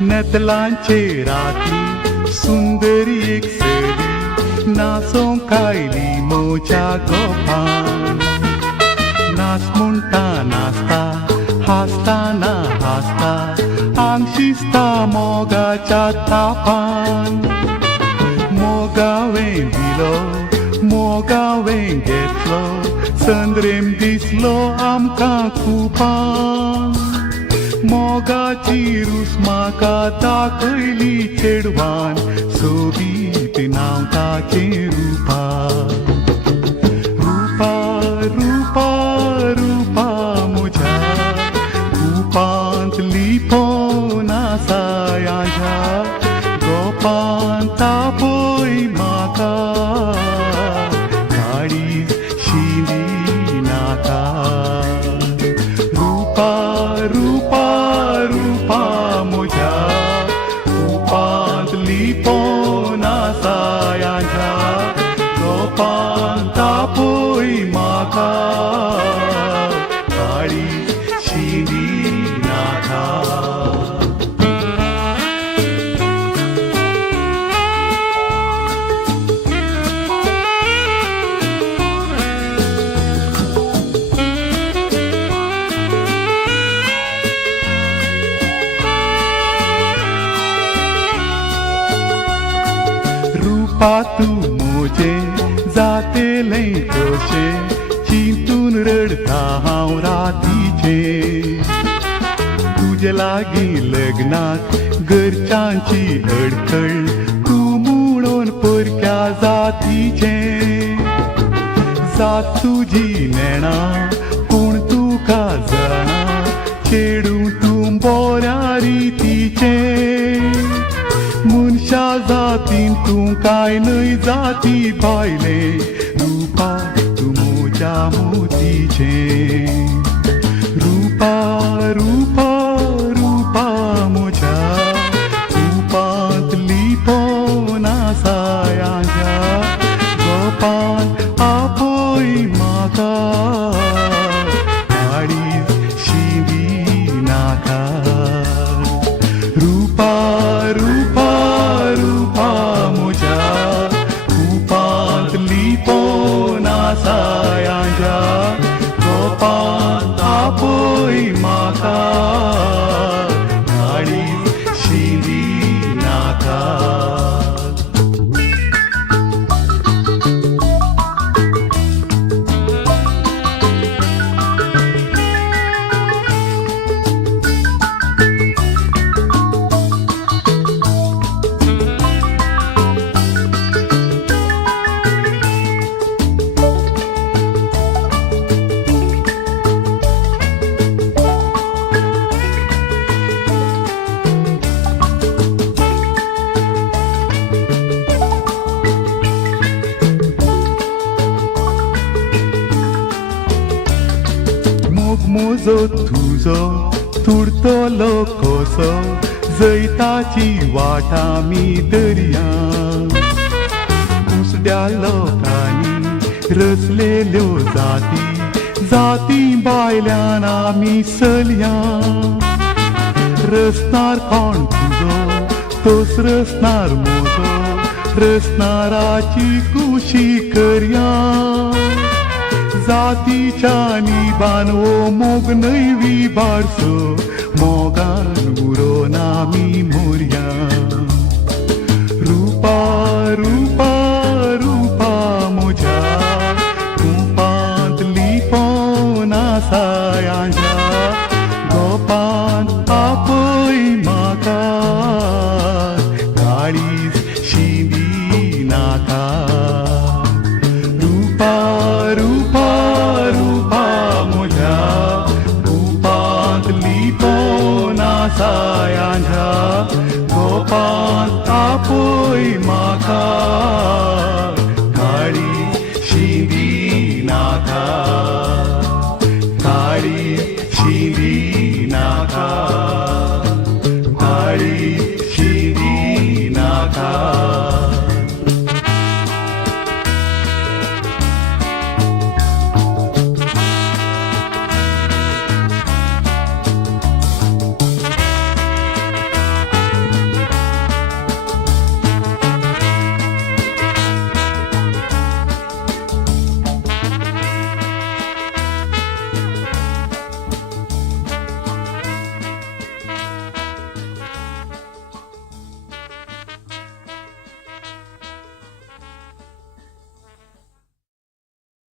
नेतलांचे राती सुंदरी एक सरी नाचोंक कायली मोच्या गोपान नाच म्हणटा नाचता हासताना हासता आंग शिजता मोगाच्या तापान मोगावें दिलो मोगावें घेतलो संद्रेम दिसलो आमकां खुपान मोगाची रूस म्हाका दाखयली चेडवान सोबीत नांव ताचें रूपा रूपा रूपा रूपा म्हज्या खुपांत लिपोवन आसा ह्या गोपान तापय म्हाका काळीज शिंदी नाका रूपा रूपा रूपा म्हज्या खुपांत लिपोवन आसा ह्या गोपान तापय म्हाका काळीज शिंदी नाका रूपा तूं म्हजें जातेलें कशें चिंतून रडता हांव रातीचें तुजे लागीं लग्नाक घरच्यांची अडखळ तूं म्हणून परक्या जातीचें जात तुजी नेणा पूण तुका जाणा चेडूं तूं बऱ्या रितीचें मनशा जातीन तूं काय न्हय जाती भायले रूपा तूं म्हज्या मोतीचें रूपा रूपा रूपा म्हज्या खुपांत लिपोवन आसा ह्या गोपान आपय म्हाका काळीज शिंदी नाका रूपा रूपा रूपा म्हज्या खुपांत लिपोवन आसा ह्या गोपान तापय म्हाका काळीज शिंदी नाका मोजो तुजो तुडतलो कसो जैताची वाट आमी दर्या उसड्या लोकांनी रचलेल्यो जाती जाती भायल्यान आमी चलया रचणार कोण तुजो तोच रचणार म्हजो रचणाराची कुशी करया जातीच्या निबान ओ मोग नैवी बारसो मोगान उरो